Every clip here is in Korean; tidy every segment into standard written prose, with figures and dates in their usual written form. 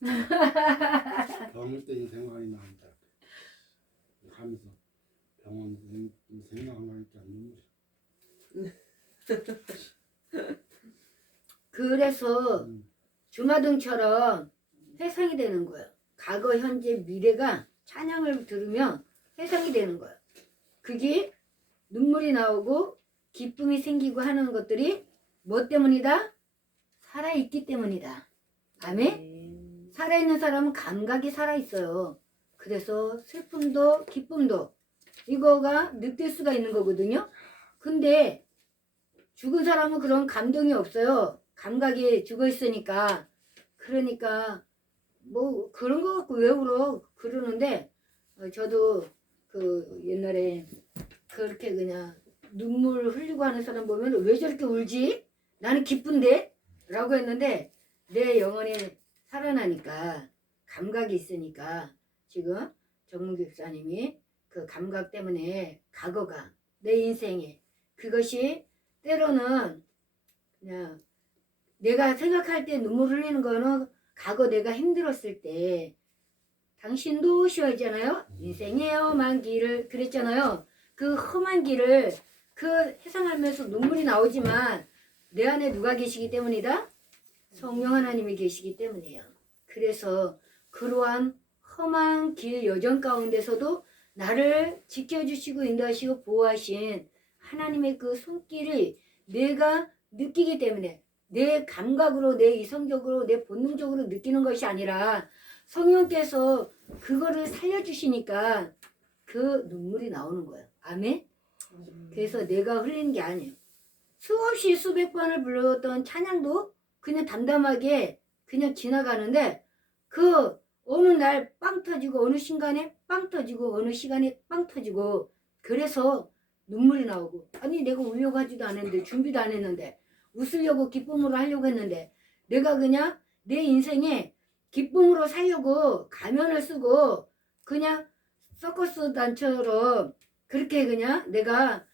병을 때 생각이 나니까 하면서 병원 생각하니까 눈물이. 그래서 음, 주마등처럼 회상이 되는 거예요. 과거, 현재, 미래가 찬양을 들으면 회상이 되는 거예요. 그게 눈물이 나오고 기쁨이 생기고 하는 것들이 뭐 때문이다? 살아있기 때문이다. 아멘? 살아있는 사람은 감각이 살아있어요. 그래서 슬픔도 기쁨도 이거가 느낄 수가 있는 거거든요. 근데 죽은 사람은 그런 감동이 없어요. 감각이 죽어 있으니까. 그러니까 뭐 그런 거 갖고 왜 울어? 그러는데 저도 그 옛날에 그렇게 그냥 눈물 흘리고 하는 사람 보면 왜 저렇게 울지? 나는 기쁜데? 라고 했는데 내 영혼이 살아나니까 감각이 있으니까 지금 정문교 목사님이 그 감각 때문에 과거가 내 인생에 그것이 때로는 그냥 내가 생각할 때 눈물 흘리는 거는 과거 내가 힘들었을 때 당신도 쉬어있잖아요. 인생의 험한 길을 그랬잖아요. 그 험한 길을 그 해상하면서 눈물이 나오지만 내 안에 누가 계시기 때문이다? 성령 하나님이 계시기 때문이에요. 그래서 그러한 험한 길 여정 가운데서도 나를 지켜주시고 인도하시고 보호하신 하나님의 그 손길을 내가 느끼기 때문에 내 감각으로 내 이성적으로 내 본능적으로 느끼는 것이 아니라 성령께서 그거를 살려주시니까 그 눈물이 나오는 거예요. 아멘? 그래서 내가 흘리는 게 아니에요. 수없이 수백 번을 불렀던 찬양도 그냥 담담하게 그냥 지나가는데 그 어느 날 빵 터지고 어느 순간에 빵 터지고 어느 시간에 빵 터지고 그래서 눈물이 나오고 아니 내가 울려고 하지도 않았는데 준비도 안 했는데 웃으려고 기쁨으로 하려고 했는데 내가 그냥 내 인생에 기쁨으로 살려고 가면을 쓰고 그냥 서커스 단처럼 그렇게 그냥 내가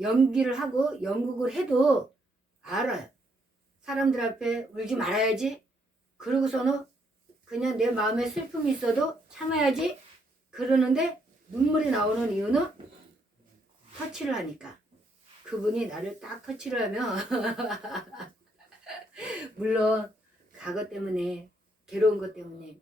연기를 하고 연극을 해도 알아요. 사람들 앞에 울지 말아야지. 그러고서는 그냥 내 마음에 슬픔이 있어도 참아야지. 그러는데 눈물이 나오는 이유는 터치를 하니까. 그분이 나를 딱 터치를 하면 물론 과거 때문에 괴로운 것 때문에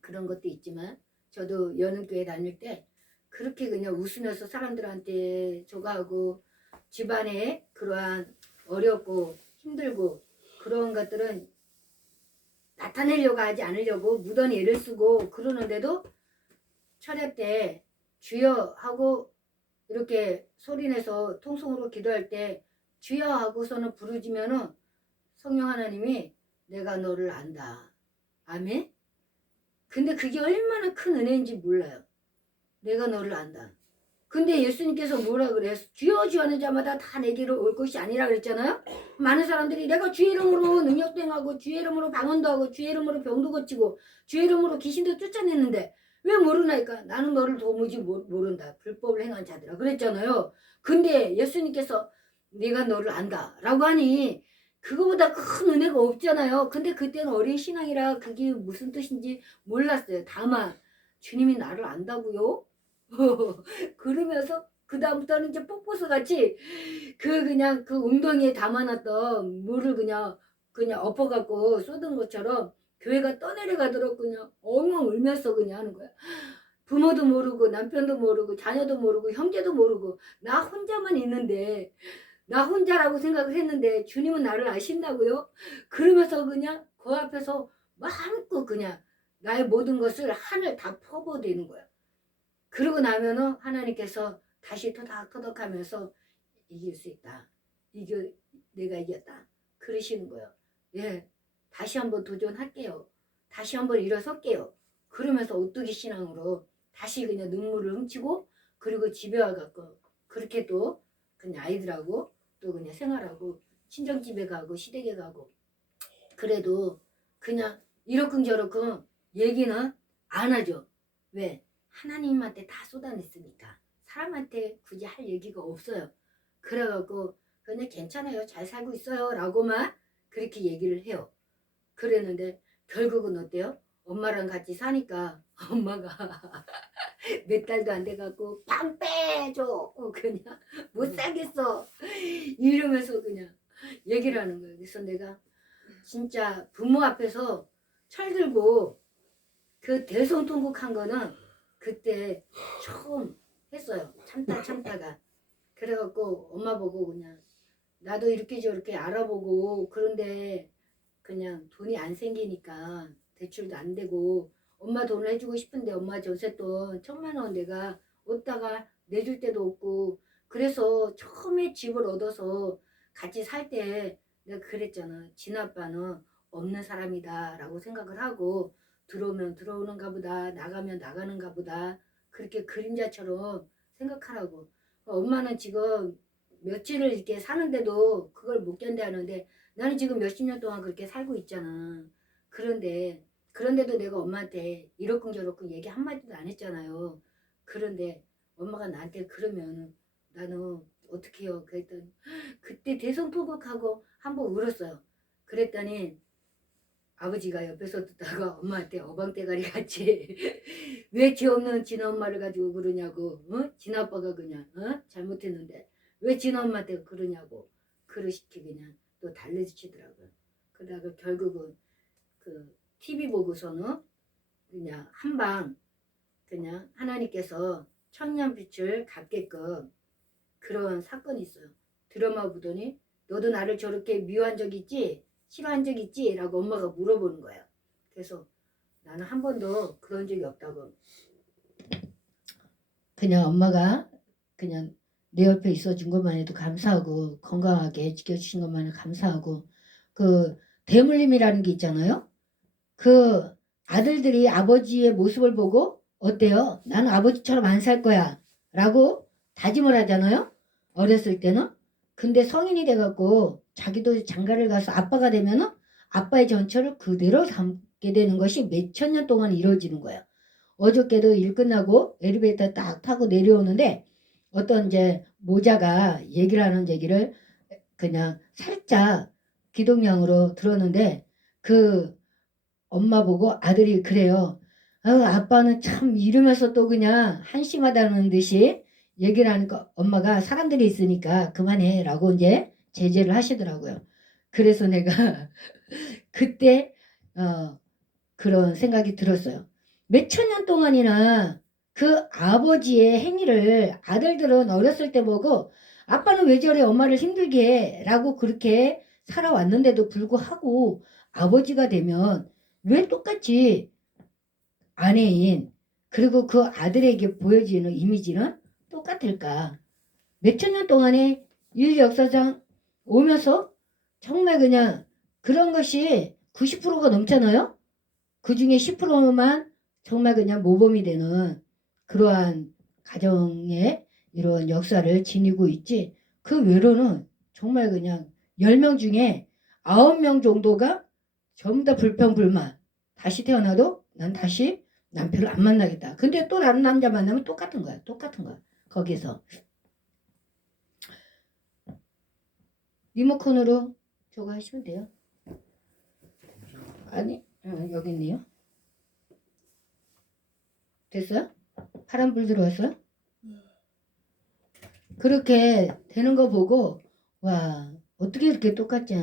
그런 것도 있지만 저도 여는교회 다닐 때 그렇게 그냥 웃으면서 사람들한테 조가하고 집안에 그러한 어렵고 힘들고 그런 것들은 나타내려고 하지 않으려고 무던히 애를 쓰고 그러는데도 철야 때 주여 하고 이렇게 소리내서 통성으로 기도할 때 주여 하고서는 부르지면은 성령 하나님이 내가 너를 안다. 아멘? 근데 그게 얼마나 큰 은혜인지 몰라요. 내가 너를 안다. 근데 예수님께서 뭐라 그래요? 주여 주여 하는 자마다 다 내게로 올 것이 아니라 그랬잖아요. 많은 사람들이 내가 주의 이름으로 능력도 행하고 주의 이름으로 방언도 하고 주의 이름으로 병도 고치고 주의 이름으로 귀신도 쫓아냈는데 왜 모르나니까 나는 너를 도무지 모른다. 불법을 행한 자들아 그랬잖아요. 근데 예수님께서 내가 너를 안다 라고 하니 그거보다 큰 은혜가 없잖아요. 근데 그때는 어린 신앙이라 그게 무슨 뜻인지 몰랐어요. 다만 주님이 나를 안다고요? 그러면서 그 다음부터는 이제 폭포수 같이 그냥 그 웅덩이에 담아놨던 물을 그냥 엎어갖고 쏟은 것처럼 교회가 떠내려가도록 그냥 엉엉 울면서 그냥 하는 거야. 부모도 모르고 남편도 모르고 자녀도 모르고 형제도 모르고 나 혼자만 있는데 나 혼자라고 생각을 했는데 주님은 나를 아신다고요? 그러면서 그냥 그 앞에서 마음껏 그냥 나의 모든 것을 하늘 다 퍼부어대는 거야. 그러고 나면은 하나님께서 다시 토닥토닥 하면서 이길 수 있다. 내가 이겼다. 그러시는 거예요. 예. 다시 한번 도전할게요. 다시 한번 일어설게요. 그러면서 오뚜기 신앙으로 다시 그냥 눈물을 훔치고 그리고 집에 와갖고 그렇게 또 그냥 아이들하고 또 그냥 생활하고 친정집에 가고 시댁에 가고 그래도 그냥 이러쿵저러쿵 얘기는 안 하죠. 왜? 하나님한테 다 쏟아냈으니까 사람한테 굳이 할 얘기가 없어요. 그래갖고 그냥 괜찮아요. 잘 살고 있어요. 라고만 그렇게 얘기를 해요. 그랬는데 결국은 어때요? 엄마랑 같이 사니까 엄마가 몇 달도 안 돼갖고 방 빼줘 그냥 못 살겠어 이러면서 그냥 얘기를 하는 거예요. 그래서 내가 진짜 부모 앞에서 철들고 그 대성통곡한 거는 그때 처음 했어요. 참다가 그래갖고 엄마 보고 그냥 나도 이렇게 저렇게 알아보고 그런데 그냥 돈이 안 생기니까 대출도 안 되고 엄마 돈을 해주고 싶은데 엄마 전세돈 1,000만 원 내가 어디다가 내줄 데도 없고 그래서 처음에 집을 얻어서 같이 살 때 내가 그랬잖아. 진아빠는 없는 사람이다 라고 생각을 하고 들어오면 들어오는가 보다 나가면 나가는가 보다 그렇게 그림자처럼 생각하라고. 엄마는 지금 며칠을 이렇게 사는데도 그걸 못 견뎌하는데 나는 지금 몇십 년 동안 그렇게 살고 있잖아. 그런데도 내가 엄마한테 이러쿵저러쿵 얘기 한마디도 안 했잖아요. 그런데 엄마가 나한테 그러면 나는 어떻게 해요? 그랬더니 그때 대성통곡하고 한번 울었어요. 그랬더니 아버지가 옆에서 듣다가 엄마한테 어방대가리 같이 왜 죄 없는 진아 엄마를 가지고 그러냐고 진아 아빠가 그냥 잘못했는데 왜 진아 엄마한테 그러냐고 그러시키 그냥 또 달래주시더라고요. 그러다가 결국은 그 TV 보고서는 그냥 한방 그냥 하나님께서 천년빛을 갚게끔 그런 사건이 있어요. 드라마 보더니 너도 나를 저렇게 미워한 적 있지? 싫어한 적 있지? 라고 엄마가 물어보는 거예요. 그래서 나는 한 번도 그런 적이 없다고. 그냥 엄마가 그냥 내 옆에 있어준 것만 해도 감사하고 건강하게 지켜주신 것만 해도 감사하고 그 대물림이라는 게 있잖아요. 그 아들들이 아버지의 모습을 보고 어때요? 나는 아버지처럼 안 살 거야 라고 다짐을 하잖아요. 어렸을 때는. 근데 성인이 돼갖고 자기도 장가를 가서 아빠가 되면은 아빠의 전처를 그대로 담게 되는 것이 몇천 년 동안 이루어지는 거예요. 어저께도 일 끝나고 엘리베이터 딱 타고 내려오는데 어떤 이제 모자가 얘기를 하는 얘기를 그냥 살짝 기동량으로 들었는데 그 엄마 보고 아들이 그래요. 아빠는 참 이러면서 또 그냥 한심하다는 듯이 얘기를 하니까 엄마가 사람들이 있으니까 그만해 라고 이제 제재를 하시더라고요. 그래서 내가 그때 그런 생각이 들었어요. 몇천 년 동안이나 그 아버지의 행위를 아들들은 어렸을 때 보고 아빠는 왜 저래 엄마를 힘들게 해 라고 그렇게 살아왔는데도 불구하고 아버지가 되면 왜 똑같이 아내인 그리고 그 아들에게 보여지는 이미지는 똑같을까? 몇천 년 동안의 인류 역사상 오면서 정말 그냥 그런 것이 90%가 넘잖아요. 그 중에 10%만 정말 그냥 모범이 되는 그러한 가정의 이런 역사를 지니고 있지. 그 외로는 정말 그냥 10명 중에 9명 정도가 전부 다 불평불만. 다시 태어나도 난 다시 남편을 안 만나겠다. 근데 또 다른 남자 만나면 똑같은 거야. 똑같은 거야. 거기서. 리모컨으로 저거 하시면 돼요. 아니, 여기 있네요. 됐어요? 파란불 들어왔어요? 그렇게 되는 거 보고 와 어떻게 이렇게 똑같지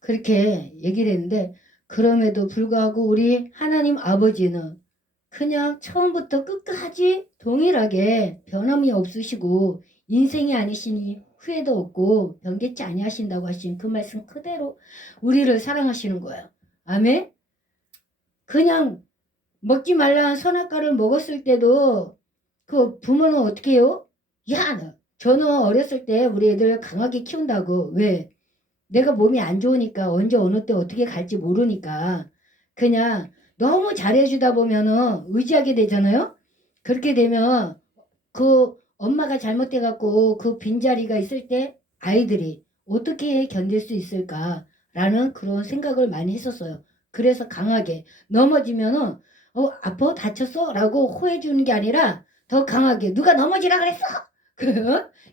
그렇게 얘기를 했는데 그럼에도 불구하고 우리 하나님 아버지는 그냥 처음부터 끝까지 동일하게 변함이 없으시고 인생이 아니시니 후회도 없고 변개치 아니하신다고 하신 그 말씀 그대로 우리를 사랑하시는 거예요. 아멘. 그냥 먹지 말라는 선악과를 먹었을 때도 그 부모는 어떻게 해요? 야, 저는 어렸을 때 우리 애들 강하게 키운다고. 왜? 내가 몸이 안 좋으니까 언제 어느 때 어떻게 갈지 모르니까 그냥 너무 잘해주다 보면은 의지하게 되잖아요. 그렇게 되면 그 엄마가 잘못돼갖고 그 빈자리가 있을 때 아이들이 어떻게 견딜 수 있을까라는 그런 생각을 많이 했었어요. 그래서 강하게 넘어지면은 아파 다쳤어? 라고 호해주는 게 아니라 더 강하게 누가 넘어지라 그랬어?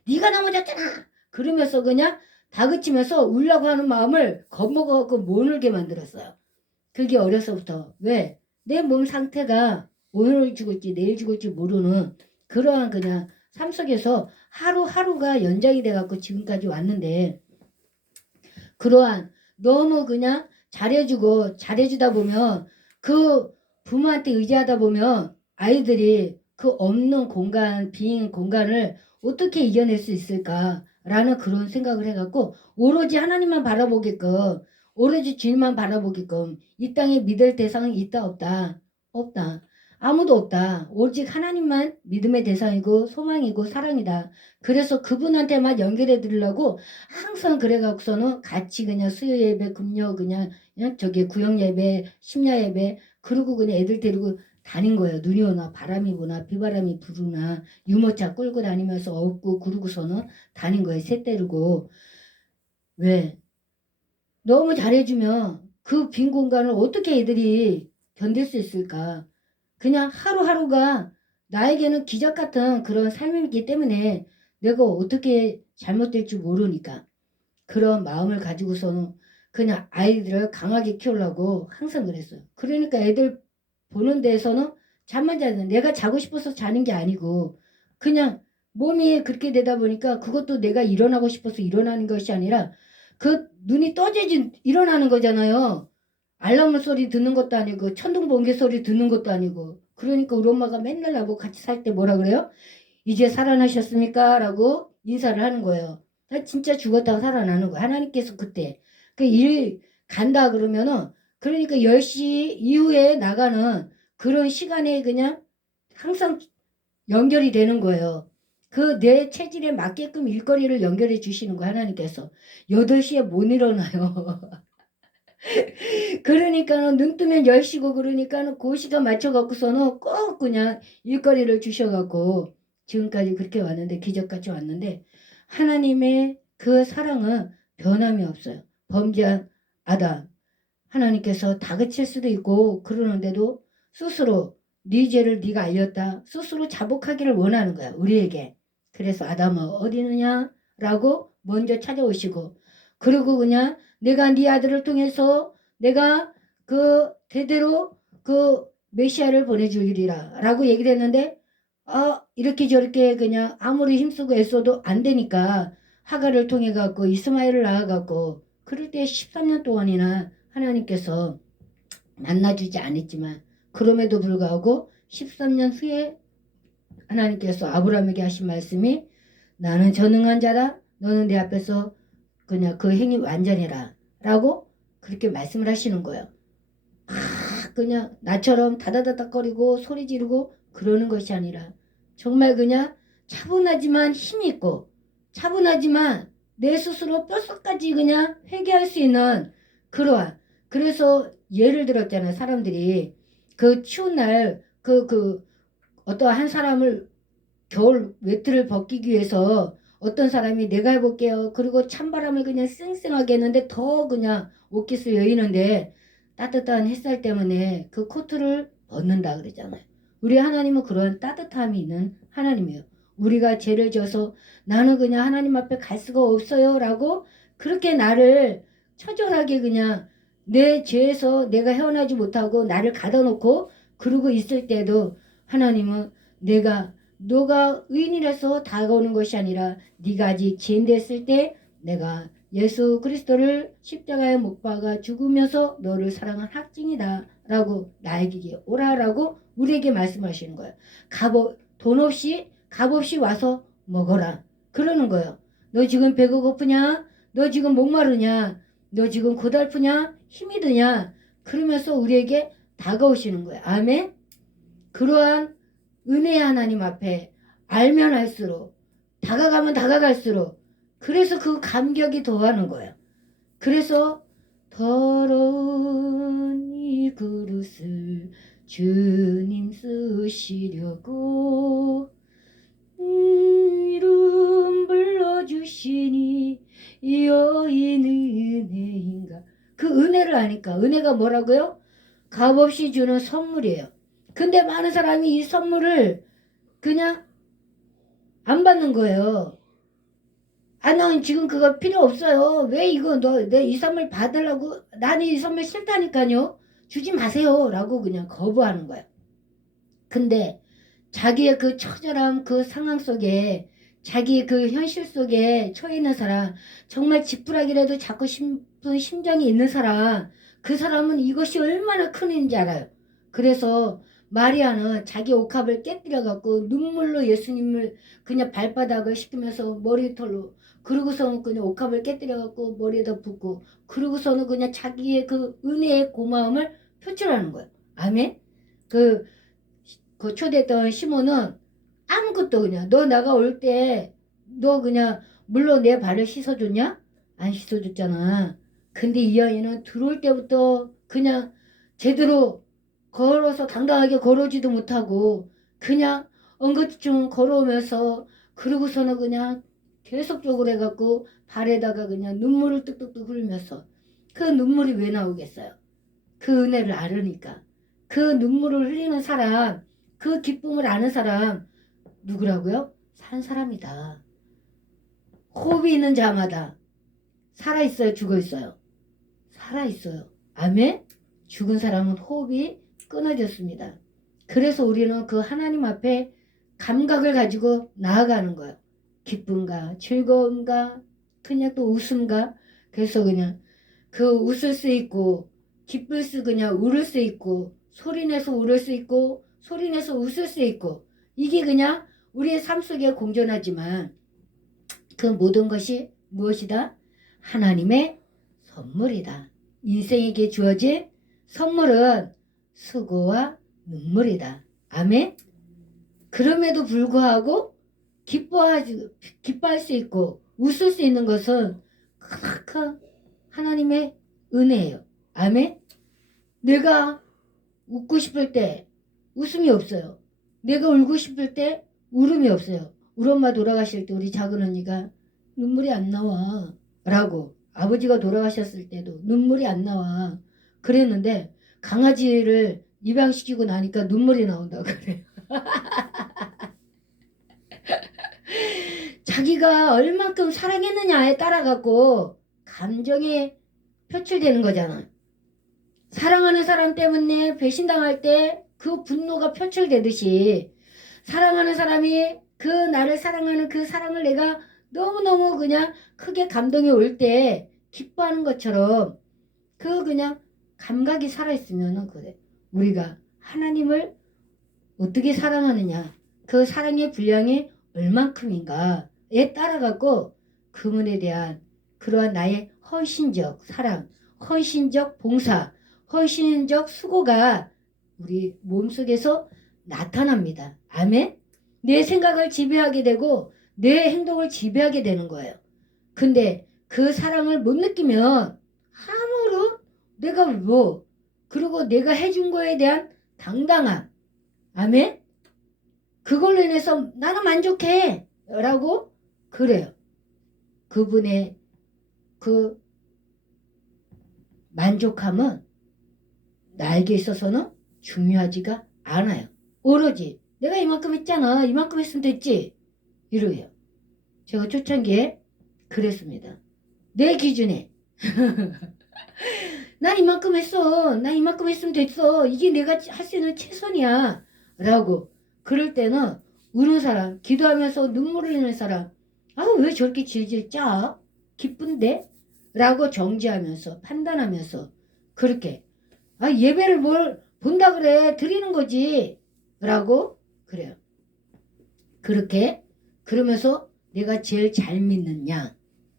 네가 넘어졌잖아. 그러면서 그냥 다그치면서 울라고 하는 마음을 겁먹어갖고 못 울게 만들었어요. 그게 어려서부터. 왜? 내 몸 상태가 오늘 죽을지 내일 죽을지 모르는 그러한 그냥 삶 속에서 하루하루가 연장이 돼갖고 지금까지 왔는데, 그러한 너무 그냥 잘해주다 보면 그 부모한테 의지하다 보면 아이들이 그 없는 공간, 빈 공간을 어떻게 이겨낼 수 있을까라는 그런 생각을 해갖고 오로지 하나님만 바라보게끔, 오로지 주님만 바라보게끔, 이 땅에 믿을 대상이 있다 없다? 없다. 아무도 없다. 오직 하나님만 믿음의 대상이고 소망이고 사랑이다. 그래서 그분한테만 연결해 드리려고 항상 그래갖고서는 같이 그냥 수요 예배, 금요 그냥 저기 구역 예배, 심야 예배, 그러고 그냥 애들 데리고 다닌 거예요. 눈이 오나 바람이 부나 비바람이 부르나 유모차 끌고 다니면서 업고 그러고서는 다닌 거예요. 새 때리고. 왜? 너무 잘해주면 그 빈 공간을 어떻게 애들이 견딜 수 있을까? 그냥 하루하루가 나에게는 기적 같은 그런 삶이기 때문에 내가 어떻게 잘못될지 모르니까 그런 마음을 가지고서는 그냥 아이들을 강하게 키우려고 항상 그랬어요. 그러니까 애들 보는 데에서는 잠만 자는, 내가 자고 싶어서 자는 게 아니고 그냥 몸이 그렇게 되다 보니까 그것도 내가 일어나고 싶어서 일어나는 것이 아니라 그 눈이 떠지진 일어나는 거잖아요. 알람 소리 듣는 것도 아니고 천둥 번개 소리 듣는 것도 아니고. 그러니까 우리 엄마가 맨날 나보고 같이 살 때 뭐라 그래요? 이제 살아나셨습니까? 라고 인사를 하는 거예요. 나 진짜 죽었다가 살아나는 거야. 하나님께서 그때 그 일 간다 그러면은, 그러니까 10시 이후에 나가는 그런 시간에 그냥 항상 연결이 되는 거예요. 그 내 체질에 맞게끔 일거리를 연결해 주시는 거예요. 하나님께서. 8시에 못 일어나요. 그러니까는 눈 뜨면 10시고 그러니까는 그 시간 맞춰갖고서는 꼭 그냥 일거리를 주셔갖고 지금까지 그렇게 왔는데, 기적같이 왔는데, 하나님의 그 사랑은 변함이 없어요. 범죄한 아담, 하나님께서 다그칠 수도 있고 그러는데도 스스로 네 죄를 네가 알렸다, 스스로 자복하기를 원하는 거야, 우리에게. 그래서 아담아 어디 있느냐 라고 먼저 찾아오시고, 그리고 그냥 내가 네 아들을 통해서 내가 그 대대로 그 메시아를 보내주리라 라고 얘기를 했는데, 이렇게 저렇게 그냥 아무리 힘쓰고 애써도 안 되니까 하갈을 통해 갖고 이스마엘을 낳아 갖고, 그럴 때 13년 동안이나 하나님께서 만나주지 않았지만 그럼에도 불구하고 13년 후에 하나님께서 아브라함에게 하신 말씀이, 나는 전능한 자라, 너는 내 앞에서 그냥 그 행위 완전해라 라고 그렇게 말씀을 하시는 거예요. 그냥 나처럼 다다다닥거리고 소리 지르고 그러는 것이 아니라 정말 그냥 차분하지만 힘이 있고, 차분하지만 내 스스로 뼛속까지 그냥 회개할 수 있는 그러한. 그래서 예를 들었잖아요. 사람들이 그 추운 날 어떤 한 사람을 겨울 외투를 벗기기 위해서 어떤 사람이 내가 해볼게요. 그리고 찬바람을 그냥 쌩쌩하게 했는데 더 그냥 옷깃을 여의는데 따뜻한 햇살 때문에 그 코트를 벗는다 그러잖아요. 우리 하나님은 그런 따뜻함이 있는 하나님이에요. 우리가 죄를 져서 나는 그냥 하나님 앞에 갈 수가 없어요 라고 그렇게 나를 처절하게 그냥 내 죄에서 내가 헤어나지 못하고 나를 가둬놓고 그러고 있을 때도 하나님은 너가 의인이라서 다가오는 것이 아니라 네가 아직 죄인 됐을 때 내가 예수 그리스도를 십자가에 못 박아 죽으면서 너를 사랑한 확증이다 라고 나에게 오라라고 우리에게 말씀하시는 거예요. 돈 없이 값없이 와서 먹어라 그러는 거예요. 너 지금 배가 고프냐? 너 지금 목마르냐? 너 지금 고달프냐? 힘이 드냐? 그러면서 우리에게 다가오시는 거예요. 아멘. 그러한 은혜의 하나님 앞에 알면 알수록, 다가가면 다가갈수록, 그래서 그 감격이 더하는 거예요. 그래서 더러운 이 그릇을 주님 쓰시려고 이름 불러주시니 여인 은혜인가. 그 은혜를 아니까. 은혜가 뭐라고요? 값없이 주는 선물이에요. 근데 많은 사람이 이 선물을 그냥 안 받는 거예요. 나는 지금 그거 필요 없어요. 왜 이거 내 이 선물 받으려고? 나는 이 선물 싫다니까요. 주지 마세요 라고 그냥 거부하는 거야. 근데 자기의 그 처절한 그 상황 속에 자기의 그 현실 속에 처해 있는 사람, 정말 지푸라기라도 잡고 싶은 심정이 있는 사람, 그 사람은 이것이 얼마나 큰 일인지 알아요. 그래서 마리아는 자기 옥합을 깨뜨려 갖고 눈물로 예수님을 그냥 발바닥을 씻으면서 머리털로, 그러고서는 그냥 옥합을 깨뜨려 갖고 머리에다 붓고, 그러고서는 그냥 자기의 그 은혜의 고마움을 표출하는 거예요. 아멘. 그 초대했던 시몬은 아무것도, 그냥 너 나가 올 때 너 그냥 물로 내 발을 씻어줬냐? 안 씻어줬잖아. 근데 이 여인은 들어올 때부터 그냥 제대로 걸어서 당당하게 걸어오지도 못하고 그냥 엉거주춤 걸어오면서, 그러고서는 그냥 계속적으로 해갖고 발에다가 그냥 눈물을 뚝뚝뚝 흘리면서, 그 눈물이 왜 나오겠어요? 그 은혜를 알으니까. 그 눈물을 흘리는 사람, 그 기쁨을 아는 사람 누구라고요? 산 사람이다. 호흡이 있는 자마다 살아있어요, 죽어있어요? 살아있어요. 아멘? 죽은 사람은 호흡이 끊어졌습니다. 그래서 우리는 그 하나님 앞에 감각을 가지고 나아가는 거예요. 기쁨과 즐거움과 그냥 또 웃음과. 그래서 그냥 그 웃을 수 있고 기쁠 수, 그냥 울을 수 있고, 소리내서 울을 수 있고 소리내서 웃을 수 있고, 이게 그냥 우리의 삶 속에 공존하지만 그 모든 것이 무엇이다? 하나님의 선물이다. 인생에게 주어진 선물은 수고와 눈물이다. 아멘. 그럼에도 불구하고 기뻐할 수 있고 웃을 수 있는 것은 큰 하나님의 은혜예요. 아멘. 내가 웃고 싶을 때 웃음이 없어요. 내가 울고 싶을 때 울음이 없어요. 우리 엄마 돌아가실 때 우리 작은 언니가 눈물이 안 나와 라고, 아버지가 돌아가셨을 때도 눈물이 안 나와 그랬는데, 강아지를 입양시키고 나니까 눈물이 나온다 그래. 자기가 얼만큼 사랑했느냐에 따라 갖고 감정이 표출되는 거잖아. 사랑하는 사람 때문에 배신당할 때 그 분노가 표출되듯이, 사랑하는 사람이 그 나를 사랑하는 그 사랑을 내가 너무너무 그냥 크게 감동이 올 때 기뻐하는 것처럼, 그 그냥 감각이 살아있으면 그래. 우리가 하나님을 어떻게 사랑하느냐, 그 사랑의 분량이 얼만큼인가에 따라 갖고 그분에 대한 그러한 나의 헌신적 사랑, 헌신적 봉사, 헌신적 수고가 우리 몸속에서 나타납니다. 아멘. 내 생각을 지배하게 되고 내 행동을 지배하게 되는 거예요. 근데 그 사랑을 못 느끼면 아무런 내가 뭐, 그리고 내가 해준 거에 대한 당당함, 아멘, 그걸로 인해서 나는 만족해 라고 그래요. 그분의 그 만족함은 나에게 있어서는 중요하지가 않아요. 오로지 내가 이만큼 했잖아, 이만큼 했으면 됐지, 이러요. 제가 초창기에 그랬습니다. 내 기준에 난 이만큼 했어, 난 이만큼 했으면 됐어, 이게 내가 할 수 있는 최선이야 라고. 그럴 때는 우는 사람, 기도하면서 눈물 흘리는 사람, 아 왜 저렇게 질질 짜, 기쁜데? 라고 정지하면서 판단하면서 그렇게, 아 예배를 뭘 본다 그래, 드리는 거지 라고 그래요. 그렇게 그러면서 내가 제일 잘 믿느냐,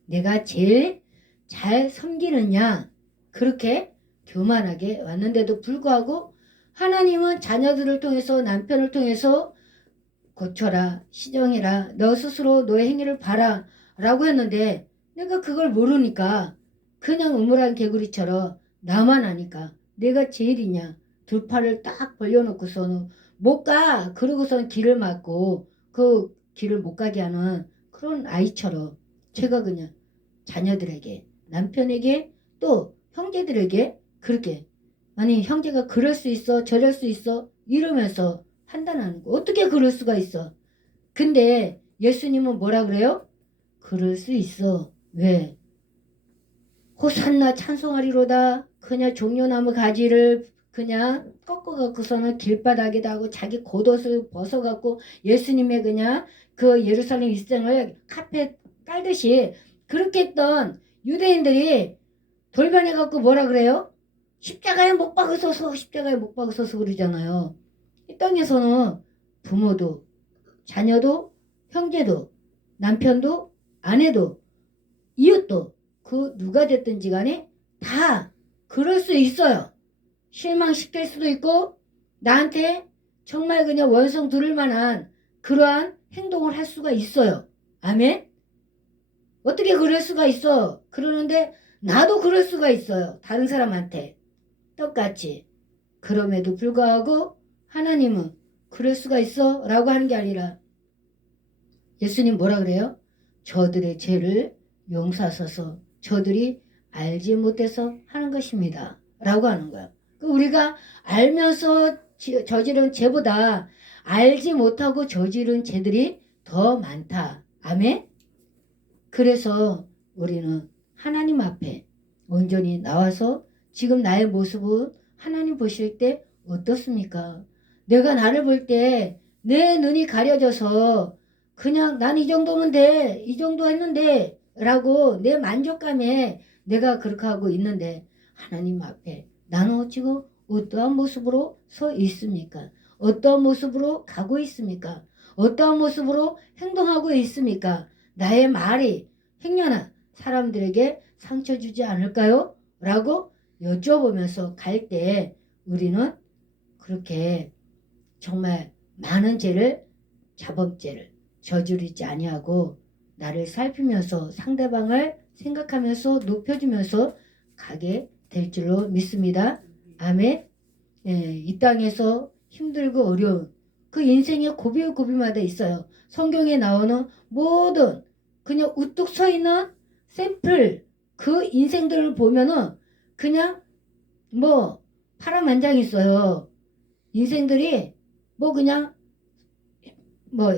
내가 제일 잘 섬기느냐, 그렇게 교만하게 왔는데도 불구하고 하나님은 자녀들을 통해서, 남편을 통해서 고쳐라, 시정해라, 너 스스로 너의 행위를 봐라 라고 했는데, 내가 그걸 모르니까 그냥 우물안 개구리처럼 나만 아니까 내가 제일이냐, 두 팔을 딱 벌려놓고서는 못 가, 그러고선 길을 막고 그 길을 못 가게 하는 그런 아이처럼 제가 그냥 자녀들에게, 남편에게, 또 형제들에게 그렇게, 아니 형제가 그럴 수 있어, 저럴 수 있어 이러면서 판단하는 거. 어떻게 그럴 수가 있어. 근데 예수님은 뭐라 그래요? 그럴 수 있어. 왜? 호산나 찬송하리로다 그냥 종려나무 가지를 그냥 꺾어갖고서는 길바닥에다 하고 자기 겉옷을 벗어갖고 예수님의 그냥 그 예루살렘 일생을 카페 깔듯이 그렇게 했던 유대인들이 돌변해갖고 뭐라 그래요? 십자가에 못 박으소서, 십자가에 못 박으소서 그러잖아요. 이 땅에서는 부모도 자녀도 형제도 남편도 아내도 이웃도 그 누가 됐든지 간에 다 그럴 수 있어요. 실망시킬 수도 있고 나한테 정말 그냥 원성 들을 만한 그러한 행동을 할 수가 있어요. 아멘? 어떻게 그럴 수가 있어? 그러는데 나도 그럴 수가 있어요. 다른 사람한테 똑같이. 그럼에도 불구하고 하나님은 그럴 수가 있어? 라고 하는 게 아니라 예수님 뭐라 그래요? 저들의 죄를 용서하소서 저들이 알지 못해서 하는 것입니다. 라고 하는 거야. 우리가 알면서 저지른 죄보다 알지 못하고 저지른 죄들이 더 많다. 아멘? 그래서 우리는 하나님 앞에 온전히 나와서 지금 나의 모습은 하나님 보실 때 어떻습니까? 내가 나를 볼 때 내 눈이 가려져서 그냥 난 이 정도면 돼. 이 정도 했는데 라고 내 만족감에 내가 그렇게 하고 있는데 하나님 앞에 나는 지금 어떠한 모습으로 서 있습니까? 어떠한 모습으로 가고 있습니까? 어떠한 모습으로 행동하고 있습니까? 나의 말이 행여나 사람들에게 상처 주지 않을까요? 라고 여쭤보면서 갈 때 우리는 그렇게 정말 많은 죄를 자범죄를 저지르지 아니하고 나를 살피면서 상대방을 생각하면서 높여주면서 가게 될 줄로 믿습니다. 아멘. 예, 이 땅에서 힘들고 어려운 그 인생의 고비고비마다 있어요. 성경에 나오는 모든 그냥 우뚝 서 있는 샘플 그 인생들을 보면은 그냥 뭐 파란만장 있어요. 인생들이 뭐 그냥 뭐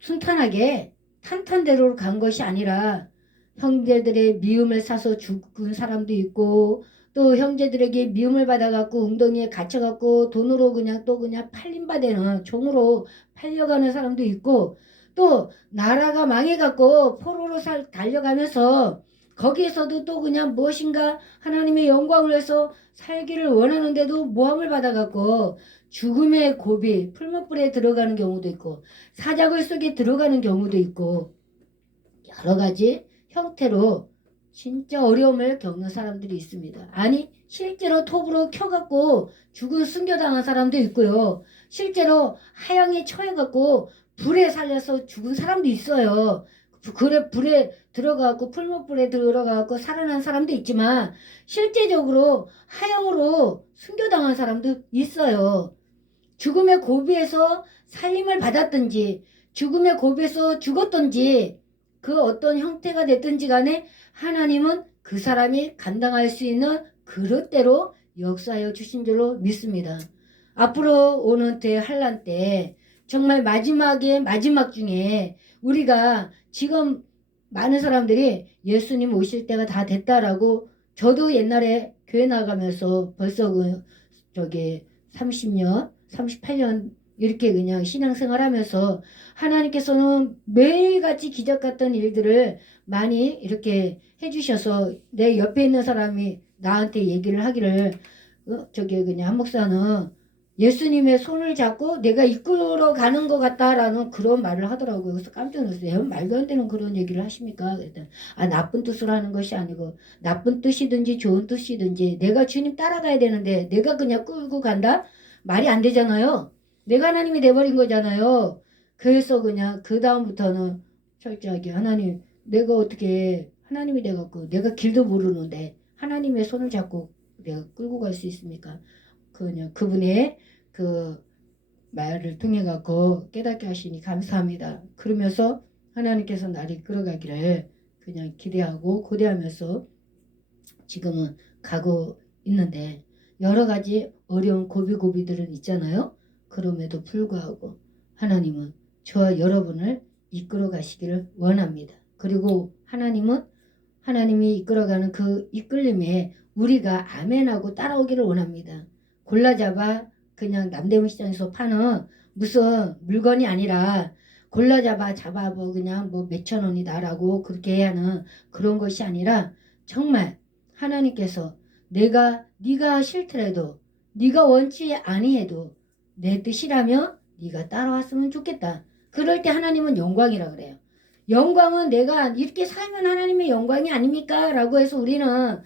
순탄하게 탄탄대로 간 것이 아니라 형제들의 미움을 사서 죽은 사람도 있고 또 형제들에게 미움을 받아갖고 웅덩이에 갇혀갖고 돈으로 그냥 또 그냥 팔림받는 종으로 팔려가는 사람도 있고 또 나라가 망해갖고 포로로 달려가면서 거기에서도 또 그냥 무엇인가 하나님의 영광을 위해서 살기를 원하는데도 모함을 받아갖고 죽음의 고비 풀무불에 들어가는 경우도 있고 사자굴 속에 들어가는 경우도 있고 여러 가지 형태로 진짜 어려움을 겪는 사람들이 있습니다. 아니 실제로 톱으로 켜갖고 죽은 순교당한 사람도 있고요. 실제로 하양에 처해갖고 불에 살려서 죽은 사람도 있어요. 그래 불에 들어가고 풀무불에 들어가고 살아난 사람도 있지만 실제적으로 하양으로 순교당한 사람도 있어요. 죽음의 고비에서 살림을 받았든지 죽음의 고비에서 죽었든지 그 어떤 형태가 됐든지 간에 하나님은 그 사람이 감당할 수 있는 그릇대로 역사하여 주신 줄로 믿습니다. 앞으로 오는 대환란 때 정말 마지막의 마지막 중에 우리가 지금 많은 사람들이 예수님 오실 때가 다 됐다라고 저도 옛날에 교회 나가면서 벌써 저기 30년 38년 이렇게 그냥 신앙생활 하면서 하나님께서는 매일같이 기적 같던 일들을 많이 이렇게 해주셔서 내 옆에 있는 사람이 나한테 얘기를 하기를 저기 그냥 한 목사는 예수님의 손을 잡고 내가 이끌어 가는 것 같다라는 그런 말을 하더라고요. 그래서 깜짝 놀랐어요. 말도 안 되는 그런 얘기를 하십니까? 그랬더니 나쁜 뜻으로 하는 것이 아니고 나쁜 뜻이든지 좋은 뜻이든지 내가 주님 따라가야 되는데 내가 그냥 끌고 간다? 말이 안 되잖아요. 내가 하나님이 돼버린 거잖아요. 그래서 그냥 그 다음부터는 철저하게 하나님 내가 어떻게 하나님이 돼갖고 내가 길도 모르는데 하나님의 손을 잡고 내가 끌고 갈 수 있습니까? 그냥 그분의 그 말을 통해 갖고 깨닫게 하시니 감사합니다. 그러면서 하나님께서 나를 끌어가기를 그냥 기대하고 고대하면서 지금은 가고 있는데 여러 가지 어려운 고비고비들은 있잖아요. 그럼에도 불구하고 하나님은 저와 여러분을 이끌어 가시기를 원합니다. 그리고 하나님은 하나님이 이끌어가는 그 이끌림에 우리가 아멘하고 따라오기를 원합니다. 골라잡아 그냥 남대문 시장에서 파는 무슨 물건이 아니라 골라잡아 잡아보 그냥 뭐 몇천 원이다라고 그렇게 하는 그런 것이 아니라 정말 하나님께서 네가 싫더라도 네가 원치 아니해도 내 뜻이라면 네가 따라왔으면 좋겠다. 그럴 때 하나님은 영광이라 그래요. 영광은 내가 이렇게 살면 하나님의 영광이 아닙니까? 라고 해서 우리는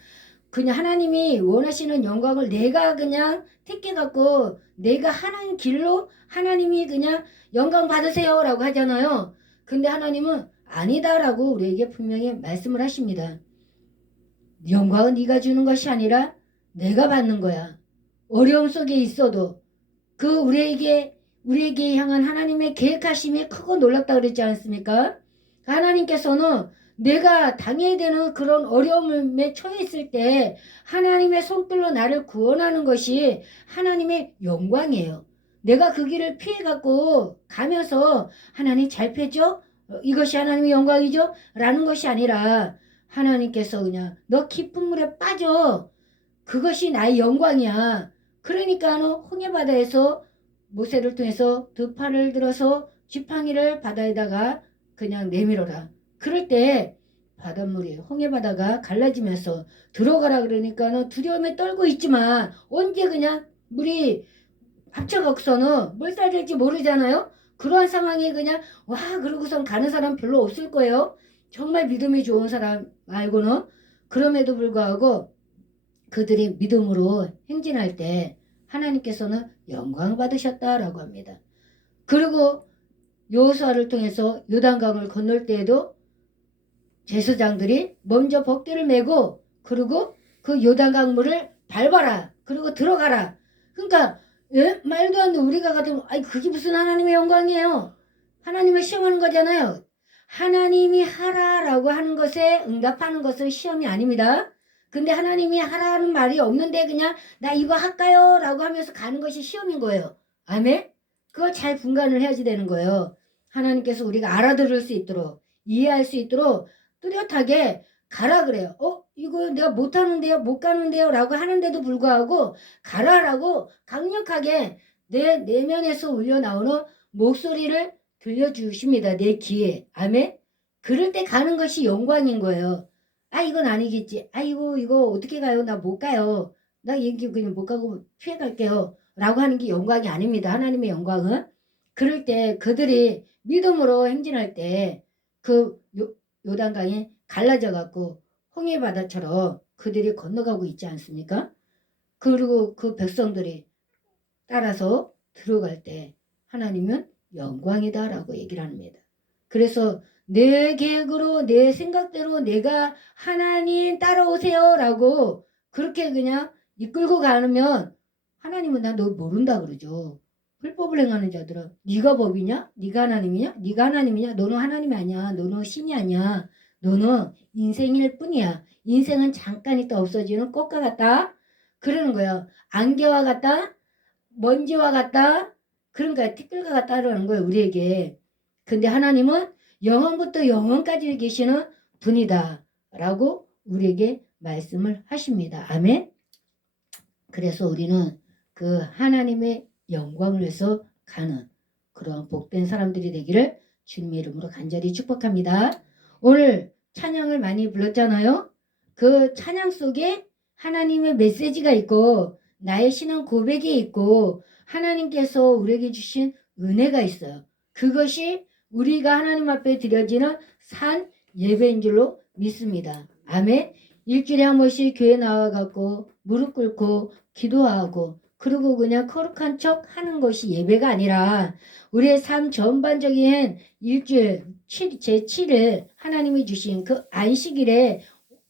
그냥 하나님이 원하시는 영광을 내가 그냥 택해갖고 내가 하는 길로 하나님이 그냥 영광 받으세요 라고 하잖아요. 근데 하나님은 아니다라고 우리에게 분명히 말씀을 하십니다. 영광은 네가 주는 것이 아니라 내가 받는 거야. 어려움 속에 있어도 그 우리에게 향한 하나님의 계획하심이 크고 놀랍다 그랬지 않습니까? 하나님께서는 내가 당해야 되는 그런 어려움에 처해 있을 때 하나님의 손길로 나를 구원하는 것이 하나님의 영광이에요. 내가 그 길을 피해갖고 가면서 하나님 잘 펴죠? 이것이 하나님의 영광이죠? 라는 것이 아니라 하나님께서 그냥 너 깊은 물에 빠져. 그것이 나의 영광이야. 그러니까는 홍해바다에서 모세를 통해서 두 팔을 들어서 지팡이를 바다에다가 그냥 내밀어라. 그럴 때 바닷물이 홍해바다가 갈라지면서 들어가라 그러니까는 두려움에 떨고 있지만 언제 그냥 물이 합쳐갖고서는 뭘 싸야 될지 모르잖아요. 그러한 상황에 그냥 와 그러고선 가는 사람 별로 없을 거예요. 정말 믿음이 좋은 사람 말고는. 그럼에도 불구하고 그들이 믿음으로 행진할 때 하나님께서는 영광 받으셨다라고 합니다. 그리고 여호수아를 통해서 요단강을 건널 때에도 제사장들이 먼저 법궤를 메고 그리고 그 요단강 물을 밟아라. 그리고 들어가라. 그러니까 말도 안 돼. 우리가 같으면 아니 그게 무슨 하나님의 영광이에요. 하나님을 시험하는 거잖아요. 하나님이 하라라고 하는 것에 응답하는 것은 시험이 아닙니다. 근데 하나님이 하라는 말이 없는데 그냥 나 이거 할까요? 라고 하면서 가는 것이 시험인 거예요. 아멘? 그걸 잘 분간을 해야지 되는 거예요. 하나님께서 우리가 알아들을 수 있도록 이해할 수 있도록 뚜렷하게 가라 그래요. 이거 내가 못하는데요? 못 가는데요? 라고 하는데도 불구하고 가라라고 강력하게 내 내면에서 울려나오는 목소리를 들려주십니다. 내 귀에. 아멘? 그럴 때 가는 것이 영광인 거예요. 이건 아니겠지. 이거 어떻게 가요? 나 못 가요. 나 여기 그냥 못 가고 피해 갈게요. 라고 하는 게 영광이 아닙니다. 하나님의 영광은. 그럴 때 그들이 믿음으로 행진할 때 그 요단강이 갈라져 갖고 홍해바다처럼 그들이 건너가고 있지 않습니까? 그리고 그 백성들이 따라서 들어갈 때 하나님은 영광이다라고 얘기를 합니다. 그래서 내 계획으로 내 생각대로 내가 하나님 따라오세요 라고 그렇게 그냥 이끌고 가면 하나님은 나 너 모른다 그러죠. 불법을 행하는 자들은 네가 법이냐? 네가 하나님이냐? 네가 하나님이냐? 너는 하나님이 아니야. 너는 신이 아니야. 너는 인생일 뿐이야. 인생은 잠깐 있다 없어지는 꽃과 같다. 그러는 거야. 안개와 같다. 먼지와 같다. 그러니까 티끌과 같다라는 거예요. 우리에게. 근데 하나님은 영원부터 영원까지 계시는 분이다 라고 우리에게 말씀을 하십니다. 아멘. 그래서 우리는 그 하나님의 영광을 위해서 가는 그런 복된 사람들이 되기를 주님의 이름으로 간절히 축복합니다. 오늘 찬양을 많이 불렀잖아요. 그 찬양 속에 하나님의 메시지가 있고 나의 신앙 고백이 있고 하나님께서 우리에게 주신 은혜가 있어요. 그것이 우리가 하나님 앞에 드려지는 산 예배인 줄로 믿습니다. 아멘. 일주일에 한 번씩 교회 나와갖고 무릎 꿇고 기도하고 그리고 그냥 거룩한 척 하는 것이 예배가 아니라 우리의 삶 전반적인 일주일 제7일 하나님이 주신 그 안식일에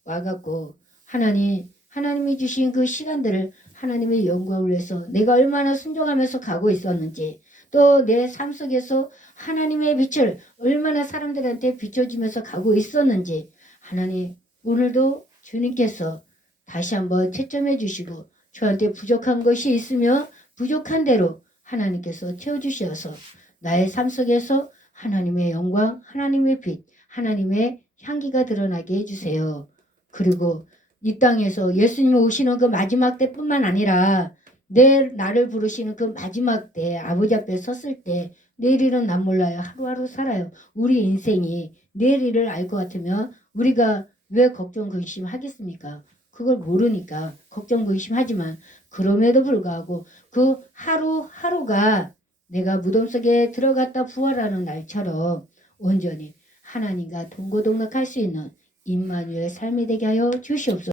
와갖고 하나님이 주신 그 시간들을 하나님의 영광을 위해서 내가 얼마나 순종하면서 가고 있었는지 또 내 삶 속에서 하나님의 빛을 얼마나 사람들한테 비춰주면서 가고 있었는지 하나님 오늘도 주님께서 다시 한번 채점해 주시고 저한테 부족한 것이 있으면 부족한 대로 하나님께서 채워주셔서 나의 삶 속에서 하나님의 영광, 하나님의 빛, 하나님의 향기가 드러나게 해주세요. 그리고 이 땅에서 예수님이 오시는 그 마지막 때뿐만 아니라 나를 부르시는 그 마지막 때 아버지 앞에 섰을 때 내일은 난 몰라요. 하루하루 살아요. 우리 인생이 내일을 알 것 같으면 우리가 왜 걱정 근심하겠습니까? 그걸 모르니까 걱정 근심하지만 그럼에도 불구하고 그 하루하루가 내가 무덤 속에 들어갔다 부활하는 날처럼 온전히 하나님과 동고동락할 수 있는 임마누엘 삶이 되게 하여 주시옵소서.